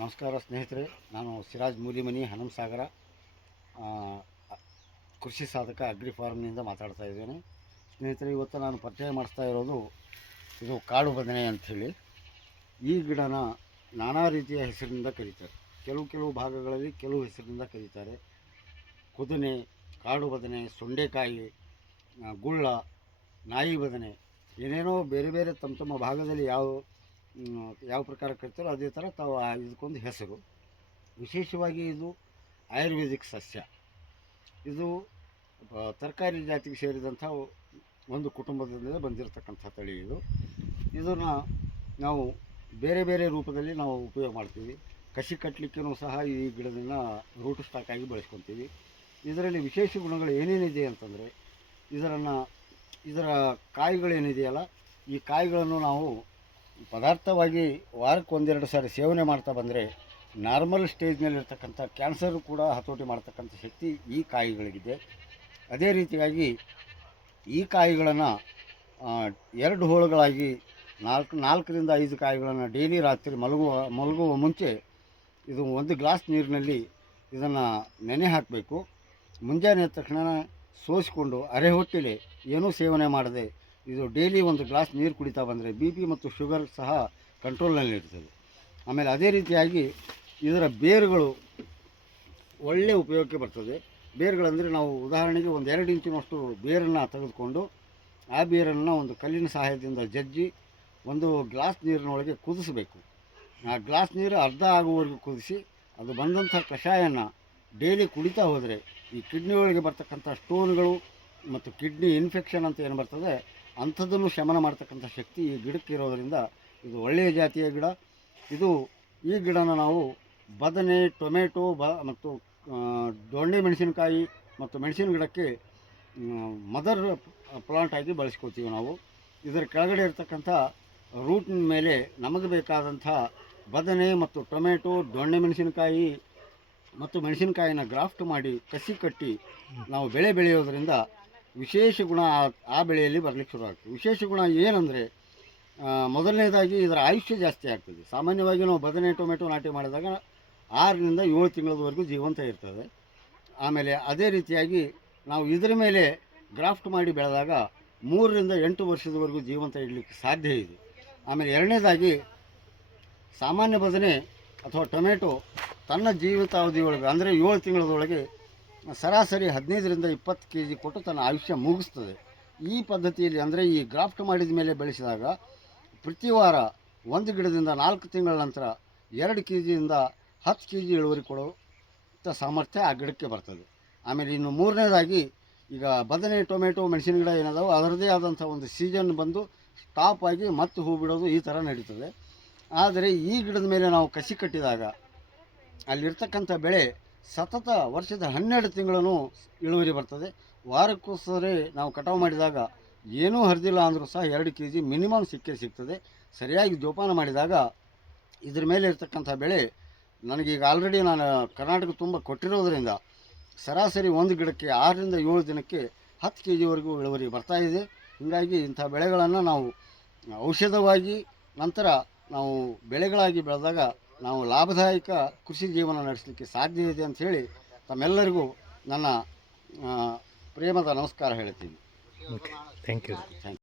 ನಮಸ್ಕಾರ ಸ್ನೇಹಿತರೆ, ನಾನು ಸಿರಾಜ್ ಮೂಲಿಮನಿ, ಹನುಮಸಾಗರ ಕೃಷಿ ಸಾಧಕ ಅಗ್ರಿ ಫಾರ್ಮ್ನಿಂದ ಮಾತಾಡ್ತಾ ಇದ್ದೇನೆ. ಸ್ನೇಹಿತರೆ, ಇವತ್ತು ನಾನು ಪರಿಚಯ ಮಾಡಿಸ್ತಾ ಇರೋದು ಇದು ಕಾಡು ಬದನೆ ಅಂಥೇಳಿ. ಈ ಗಿಡನ ನಾನಾ ರೀತಿಯ ಹೆಸರಿನಿಂದ ಕರೀತಾರೆ. ಕೆಲವು ಕೆಲವು ಭಾಗಗಳಲ್ಲಿ ಕೆಲವು ಹೆಸರಿನಿಂದ ಕರೀತಾರೆ. ಕುದನೆ, ಕಾಡು ಬದನೆ, ಸೊಂಡೆಕಾಯಿ ಗುಳ್ಳ, ನಾಯಿ ಬದನೆ, ಏನೇನೋ ಬೇರೆ ಬೇರೆ ತಮ್ಮ ತಮ್ಮ ಭಾಗದಲ್ಲಿ ಯಾವ ಯಾವ ಪ್ರಕಾರ ಕರಿತಾರೋ ಅದೇ ಥರ ತಾವು ಆ ಇದಕ್ಕೊಂದು ಹೆಸರು. ವಿಶೇಷವಾಗಿ ಇದು ಆಯುರ್ವೇದಿಕ್ ಸಸ್ಯ. ಇದು ತರಕಾರಿ ಜಾತಿಗೆ ಸೇರಿದಂಥ ಒಂದು ಕುಟುಂಬದಿಂದ ಬಂದಿರತಕ್ಕಂಥ ತಳಿ ಇದು. ಇದನ್ನು ನಾವು ಬೇರೆ ಬೇರೆ ರೂಪದಲ್ಲಿ ನಾವು ಉಪಯೋಗ ಮಾಡ್ತೀವಿ. ಕಸಿ ಕಟ್ಟಲಿಕ್ಕೂ ಸಹ ಈ ಗಿಡದನ್ನು ರೂಟ್ ಸ್ಟಾಕ್ ಆಗಿ ಬೆಳೆಸ್ಕೊತೀವಿ. ಇದರಲ್ಲಿ ವಿಶೇಷ ಗುಣಗಳು ಏನೇನಿದೆ ಅಂತಂದರೆ, ಇದರನ್ನು, ಇದರ ಕಾಯಿಗಳೇನಿದೆಯಲ್ಲ, ಈ ಕಾಯಿಗಳನ್ನು ನಾವು ಪದಾರ್ಥವಾಗಿ ವಾರಕ್ಕೆ ಒಂದೆರಡು ಸಾರಿ ಸೇವನೆ ಮಾಡ್ತಾ ಬಂದರೆ ನಾರ್ಮಲ್ ಸ್ಟೇಜ್ನಲ್ಲಿರ್ತಕ್ಕಂಥ ಕ್ಯಾನ್ಸರ್ ಕೂಡ ಹತೋಟಿ ಮಾಡ್ತಕ್ಕಂಥ ಶಕ್ತಿ ಈ ಕಾಯಿಗಳಿಗಿದೆ. ಅದೇ ರೀತಿಯಾಗಿ ಈ ಕಾಯಿಗಳನ್ನು ಎರಡು ಹೋಳುಗಳಾಗಿ ನಾಲ್ಕು, ನಾಲ್ಕರಿಂದ ಐದು ಕಾಯಿಗಳನ್ನು ಡೈಲಿ ರಾತ್ರಿ ಮಲಗುವ ಮಲಗುವ ಮುಂಚೆ ಇದು ಒಂದು ಗ್ಲಾಸ್ ನೀರಿನಲ್ಲಿ ಇದನ್ನು ನೆನೆ ಹಾಕಬೇಕು. ಮುಂಜಾನೆ ತಕ್ಷಣ ಸೋಸಿಕೊಂಡು ಅರೆ ಹೊಟ್ಟೆಲೆ ಏನೂ ಸೇವನೆ ಮಾಡದೆ ಇದು ಡೈಲಿ ಒಂದು ಗ್ಲಾಸ್ ನೀರು ಕುಡಿತಾ ಬಂದರೆ ಬಿ ಪಿ ಮತ್ತು ಶುಗರ್ ಸಹ ಕಂಟ್ರೋಲ್ನಲ್ಲಿರ್ತದೆ. ಆಮೇಲೆ ಅದೇ ರೀತಿಯಾಗಿ ಇದರ ಬೇರುಗಳು ಒಳ್ಳೆಯ ಉಪಯೋಗಕ್ಕೆ ಬರ್ತದೆ. ಬೇರುಗಳಂದರೆ ನಾವು ಉದಾಹರಣೆಗೆ ಒಂದು ಎರಡು ಇಂಚಿನಷ್ಟು ಬೇರನ್ನು ತೆಗೆದುಕೊಂಡು ಆ ಬೇರನ್ನು ಒಂದು ಕಲ್ಲಿನ ಸಹಾಯದಿಂದ ಜಜ್ಜಿ ಒಂದು ಗ್ಲಾಸ್ ನೀರಿನೊಳಗೆ ಕುದಿಸಬೇಕು. ಆ ಗ್ಲಾಸ್ ನೀರು ಅರ್ಧ ಆಗುವವರೆಗೂ ಕುದಿಸಿ ಅದು ಬಂದಂಥ ಕಷಾಯನ ಡೈಲಿ ಕುಡಿತಾ ಹೋದರೆ ಈ ಕಿಡ್ನಿ ಒಳಗೆ ಬರ್ತಕ್ಕಂಥ ಸ್ಟೋನ್ಗಳು ಮತ್ತು ಕಿಡ್ನಿ ಇನ್ಫೆಕ್ಷನ್ ಅಂತ ಏನು ಬರ್ತದೆ ಅಂಥದ್ದನ್ನು ಶಮನ ಮಾಡ್ತಕ್ಕಂಥ ಶಕ್ತಿ ಈ ಗಿಡಕ್ಕೆ ಇರೋದರಿಂದ ಇದು ಒಳ್ಳೆಯ ಜಾತಿಯ ಗಿಡ. ಇದು ಈ ಗಿಡನ ನಾವು ಬದನೆ, ಟೊಮೆಟೊ, ಬ ಮತ್ತು ದೊಣ್ಣೆ ಮೆಣಸಿನಕಾಯಿ ಮತ್ತು ಮೆಣಸಿನ ಗಿಡಕ್ಕೆ ಮದರ್ ಪ್ಲಾಂಟ್ ಆಗಿ ಬಳಸ್ಕೊತೀವಿ ನಾವು. ಇದರ ಕೆಳಗಡೆ ಇರತಕ್ಕಂಥ ರೂಟ್ನ ಮೇಲೆ ನಮಗೆ ಬೇಕಾದಂಥ ಬದನೆ ಮತ್ತು ಟೊಮೆಟೊ, ದೊಣ್ಣೆ ಮೆಣಸಿನಕಾಯಿ ಮತ್ತು ಮೆಣಸಿನಕಾಯಿನ ಗ್ರಾಫ್ಟ್ ಮಾಡಿ ಕಸಿ ಕಟ್ಟಿ ನಾವು ಬೆಳೆ ಬೆಳೆಯೋದರಿಂದ ವಿಶೇಷ ಗುಣ ಆ- ಆ ಬೆಳೆಯಲ್ಲಿ ಬರಲಿಕ್ಕೆ ಶುರು ಆಗ್ತದೆ. ವಿಶೇಷ ಗುಣ ಏನಂದರೆ ಮೊದಲನೇದಾಗಿ ಇದರ ಆಯುಷ್ಯ ಜಾಸ್ತಿ ಆಗ್ತದೆ. ಸಾಮಾನ್ಯವಾಗಿ ನಾವು ಬದನೆ ಟೊಮೆಟೊ ನಾಟಿ ಮಾಡಿದಾಗ ಆರರಿಂದ ಏಳು ತಿಂಗಳವರೆಗೂ ಜೀವಂತ ಇರ್ತದೆ. ಆಮೇಲೆ ಅದೇ ರೀತಿಯಾಗಿ ನಾವು ಇದರ ಮೇಲೆ ಗ್ರಾಫ್ಟ್ ಮಾಡಿ ಬೆಳೆದಾಗ ಮೂರರಿಂದ ಎಂಟು ವರ್ಷದವರೆಗೂ ಜೀವಂತ ಇಡಲಿಕ್ಕೆ ಸಾಧ್ಯ ಇದೆ. ಆಮೇಲೆ ಎರಡನೇದಾಗಿ ಸಾಮಾನ್ಯ ಬದನೆ ಅಥವಾ ಟೊಮೆಟೊ ತನ್ನ ಜೀವಿತಾವಧಿಯೊಳಗೆ, ಅಂದರೆ ಏಳು ತಿಂಗಳದೊಳಗೆ ಸರಾಸರಿ ಹದಿನೈದರಿಂದ ಇಪ್ಪತ್ತು ಕೆ ಜಿ ಕೊಟ್ಟು ತನ್ನ ಆಯುಷ್ಯ ಮುಗಿಸ್ತದೆ. ಈ ಪದ್ಧತಿಯಲ್ಲಿ ಅಂದರೆ ಈ ಗ್ರಾಫ್ಟ್ ಮಾಡಿದ ಮೇಲೆ ಬೆಳೆಸಿದಾಗ ಪ್ರತಿ ವಾರ ಒಂದು ಗಿಡದಿಂದ ನಾಲ್ಕು ತಿಂಗಳ ನಂತರ ಎರಡು ಕೆ ಜಿಯಿಂದ ಹತ್ತು ಕೆ ಜಿ ಇಳುವರಿ ಕೊಡುವಂಥ ಸಾಮರ್ಥ್ಯ ಆ ಗಿಡಕ್ಕೆ ಬರ್ತದೆ. ಆಮೇಲೆ ಇನ್ನು ಮೂರನೇದಾಗಿ ಈಗ ಬದನೆ ಟೊಮೆಟೊ, ಮೆಣಸಿನ ಗಿಡ ಏನದಾವು ಅದರದೇ ಆದಂಥ ಒಂದು ಸೀಸನ್ ಬಂದು ಸ್ಟಾಪ್ ಆಗಿ ಮತ್ತೆ ಹೂ ಬಿಡೋದು ಈ ಥರ ನಡೀತದೆ. ಆದರೆ ಈ ಗಿಡದ ಮೇಲೆ ನಾವು ಕಸಿ ಕಟ್ಟಿದಾಗ ಅಲ್ಲಿರ್ತಕ್ಕಂಥ ಬೆಳೆ ಸತತ ವರ್ಷದ ಹನ್ನೆರಡು ತಿಂಗಳೂ ಇಳುವರಿ ಬರ್ತದೆ. ವಾರಕ್ಕೋಸ್ಕರ ನಾವು ಕಟಾವು ಮಾಡಿದಾಗ ಏನೂ ಹರಿದಿಲ್ಲ ಅಂದರೂ ಸಹ ಎರಡು ಕೆ ಜಿ ಮಿನಿಮಮ್ ಸಿಕ್ಕೇ ಸಿಗ್ತದೆ. ಸರಿಯಾಗಿ ಜೋಪಾನ ಮಾಡಿದಾಗ ಇದ್ರ ಮೇಲೆ ಇರ್ತಕ್ಕಂಥ ಬೆಳೆ ನನಗೀಗ ಆಲ್ರೆಡಿ ನಾನು ಕರ್ನಾಟಕ ತುಂಬ ಕೊಟ್ಟಿರೋದರಿಂದ ಸರಾಸರಿ ಒಂದು ಗಿಡಕ್ಕೆ ಆರರಿಂದ ಏಳು ದಿನಕ್ಕೆ ಹತ್ತು ಕೆ ಜಿವರೆಗೂ ಇಳುವರಿ ಬರ್ತಾ ಇದೆ. ಹೀಗಾಗಿ ಇಂಥ ಬೆಳೆಗಳನ್ನು ನಾವು ಔಷಧವಾಗಿ ನಂತರ ನಾವು ಬೆಳೆಗಳಾಗಿ ಬೆಳೆದಾಗ ನಾವು ಲಾಭದಾಯಕ ಕೃಷಿ ಜೀವನ ನಡೆಸಲಿಕ್ಕೆ ಸಾಧ್ಯ ಇದೆ ಅಂತ ಹೇಳಿ ತಮ್ಮೆಲ್ಲರಿಗೂ ನನ್ನ ಪ್ರೇಮದ ನಮಸ್ಕಾರ ಹೇಳ್ತೀನಿ. Okay thank you thank you